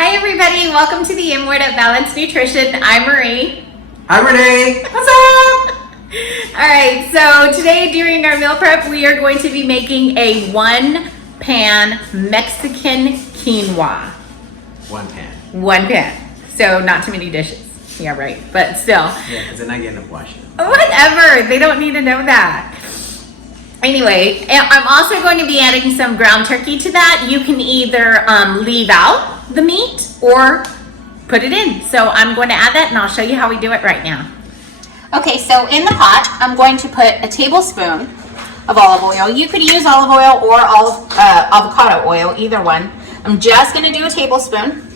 Hi everybody, welcome to the M Word at Balanced Nutrition. I'm Marie. Hi Renee. What's up? Alright, so today during our meal prep we are going to be making a one-pan Mexican quinoa. One pan. One pan. So not too many dishes. Yeah, right. But still. Yeah, because they're not getting up washing. Whatever. They don't need to know that. Anyway, I'm also going to be adding some ground turkey to that. You can either leave out the meat or put it in. So I'm going to add that and I'll show you how we do it right now. Okay, so in the pot, I'm going to put a tablespoon of olive oil. You could use olive oil or avocado oil, either one. I'm just going to do a tablespoon.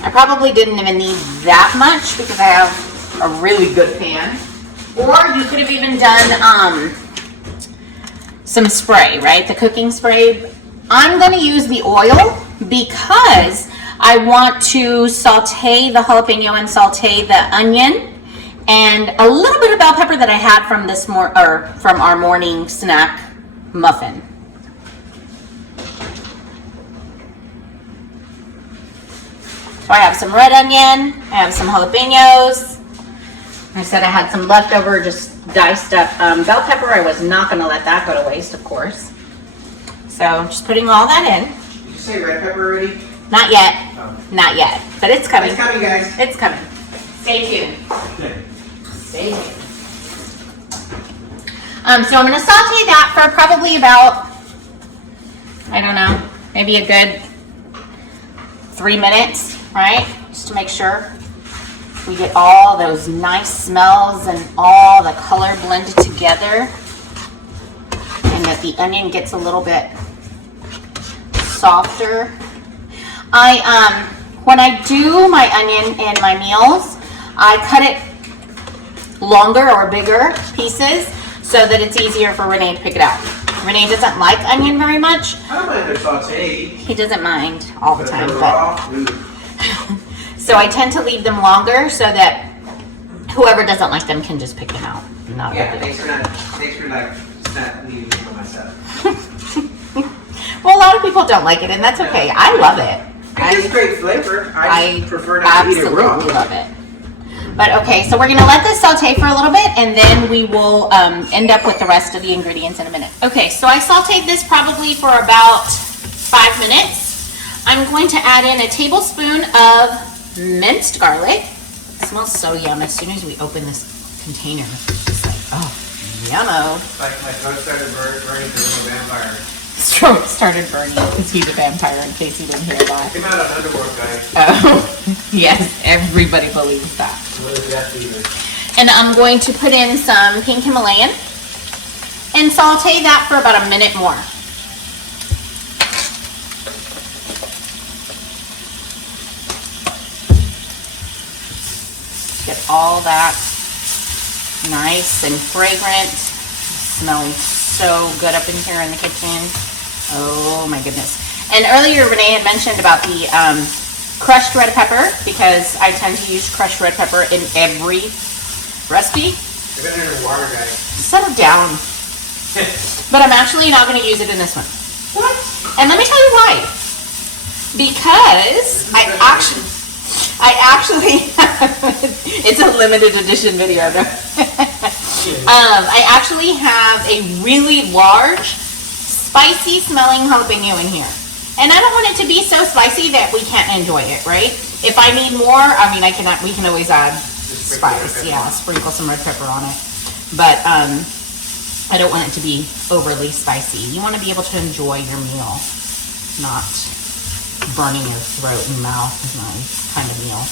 I probably didn't even need that much because I have a really good pan. Or you could have even done some spray, right? The cooking spray. I'm going to use the oil because I want to saute the jalapeno and saute the onion and a little bit of bell pepper that I had from from our morning snack muffin. So I have some red onion, I have some jalapenos. I said I had some leftover, just diced up bell pepper. I was not going to let that go to waste, of course. So I'm just putting all that in. Did you say red pepper already? Not yet. Oh. Not yet. But it's coming. It's coming, guys. It's coming. Stay tuned. Okay. Stay tuned. So I'm going to saute that for probably about, I don't know, maybe a good 3 minutes, right? Just to make sure we get all those nice smells and all the color blended together and that the onion gets a little bit softer. When I do my onion in my meals, I cut it longer or bigger pieces so that it's easier for Renee to pick it out. Renee doesn't like onion very much. I don't mind their saute. He doesn't mind all the time, but so I tend to leave them longer so that whoever doesn't like them can just pick them out. Not yeah, thanks for not leaving them for myself. Well, a lot of people don't like it, and that's okay. I love it. It's great flavor. I prefer not to eat it raw. Absolutely love it. But okay, so we're gonna let this saute for a little bit, and then we will end up with the rest of the ingredients in a minute. Okay, so I sauteed this probably for about 5 minutes. I'm going to add in a tablespoon of minced garlic. It smells so yum as soon as we open this container. It's like, oh, yummo. Like my throat started burning because I'm a vampire. Throat started burning because he's a vampire, in case you didn't hear that. Came out of underworld, guys. Oh, yes, everybody believes that. What is that even? And I'm going to put in some pink Himalayan and saute that for about a minute more. Get all that nice and fragrant, smelling so good up in here in the kitchen. Oh my goodness. And earlier Renee had mentioned about the crushed red pepper, because I tend to use crushed red pepper in every recipe. You're gonna enter water, guys. Settle down. But I'm actually not going to use it in this one. What? And let me tell you why. Because I actually it's a limited edition video though. I actually have a really large, spicy smelling jalapeno in here. And I don't want it to be so spicy that we can't enjoy it, right? If I need more, I mean, we can always add spice. Yeah, sprinkle some red pepper on it. But I don't want it to be overly spicy. You want to be able to enjoy your meal, not burning your throat and mouth kind of meal.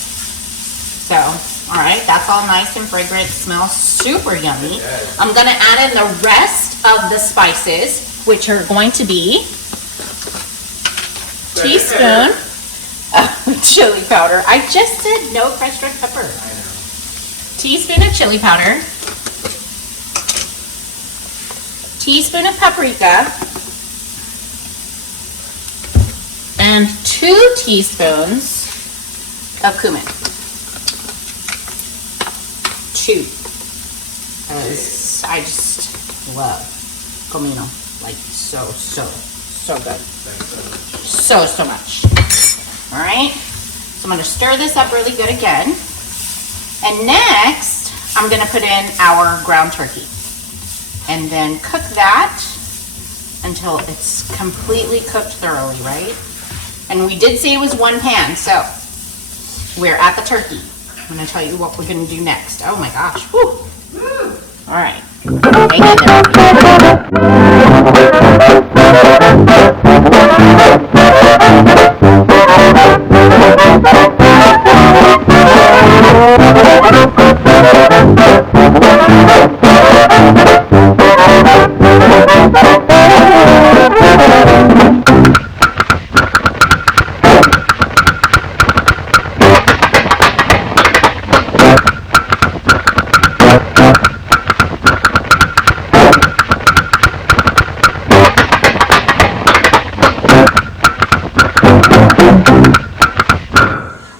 So, all right, that's all nice and fragrant. Smells super yummy. I'm going to add in the rest of the spices, which are going to be teaspoon of chili powder. I just said no crushed red pepper. Teaspoon of chili powder. Teaspoon of paprika. And 2 teaspoons of cumin. 2. Because I just love comino. Like so good. So much. All right, so I'm gonna stir this up really good again. And next, I'm gonna put in our ground turkey and then cook that until it's completely cooked thoroughly, right? And we did say it was 1 pan, so we're at the turkey. I'm gonna tell you what we're gonna do next. Oh my gosh, whew. All right, hang in there.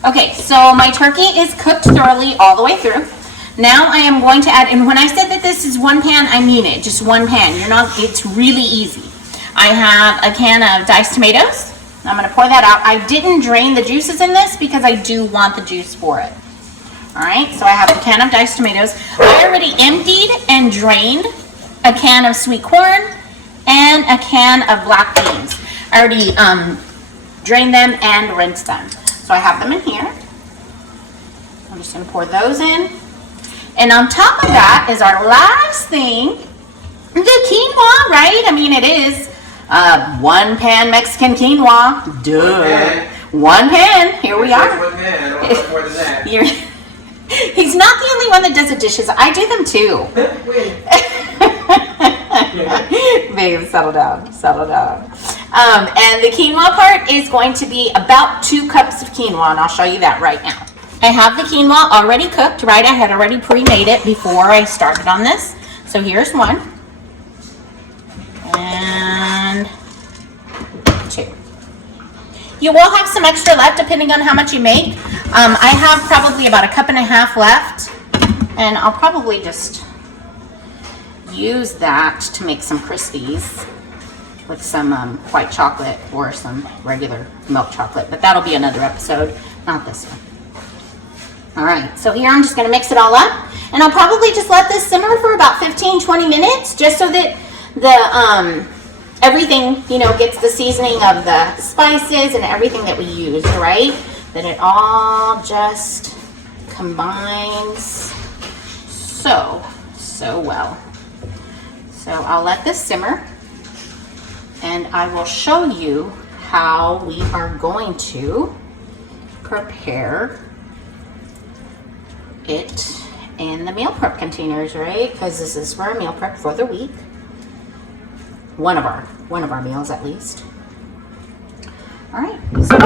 Okay, so my turkey is cooked thoroughly all the way through. Now I am going to add, and when I said that this is 1 pan, I mean it, just 1 pan. It's really easy. I have a can of diced tomatoes. I'm gonna pour that out. I didn't drain the juices in this because I do want the juice for it. All right, so I have a can of diced tomatoes. I already emptied and drained a can of sweet corn and a can of black beans. I already drained them and rinsed them. So I have them in here. I'm just gonna pour those in. And on top of that is our last thing, the quinoa, right? I mean, it is 1 pan Mexican quinoa. Duh. 1 pan, here we are. 1 pan, I don't want more than that. He's not the only one that does the dishes. I do them too. Babe, settle down, settle down. And the quinoa part is going to be about 2 cups of quinoa, and I'll show you that right now. I have the quinoa already cooked, right? I had already pre-made it before I started on this. So here's 1. And 2. You will have some extra left depending on how much you make. I have probably about 1.5 cups left, and I'll probably just use that to make some Crispies with some white chocolate or some regular milk chocolate, but that'll be another episode, not this one. All right, so here I'm just gonna mix it all up, and I'll probably just let this simmer for about 15-20 minutes, just so that the everything, you know, gets the seasoning of the spices and everything that we use, right? That it all just combines so well. So I'll let this simmer, and I will show you how we are going to prepare it in the meal prep containers, right? Because this is for a meal prep for the week. One of our meals at least. All right. So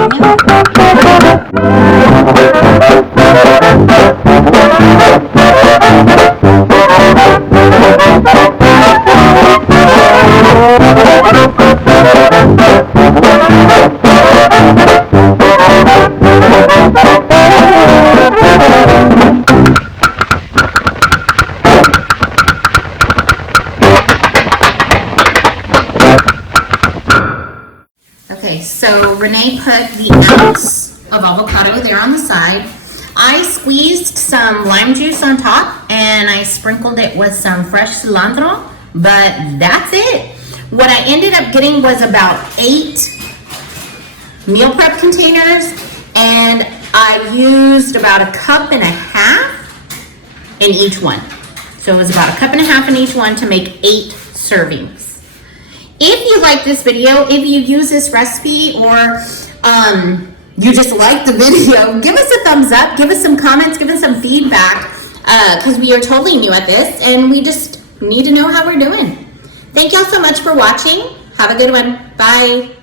okay, so Renee put the ounce of avocado there on the side. I squeezed some lime juice on top and I sprinkled it with some fresh cilantro, but that's it. What I ended up getting was about 8 meal prep containers, and I used about 1.5 cups in each one. So it was about 1.5 cups in each one to make 8 servings. If you like this video, if you use this recipe, or you just like the video, give us a thumbs up, give us some comments, give us some feedback, because we are totally new at this and we just need to know how we're doing. Thank y'all so much for watching. Have a good one. Bye.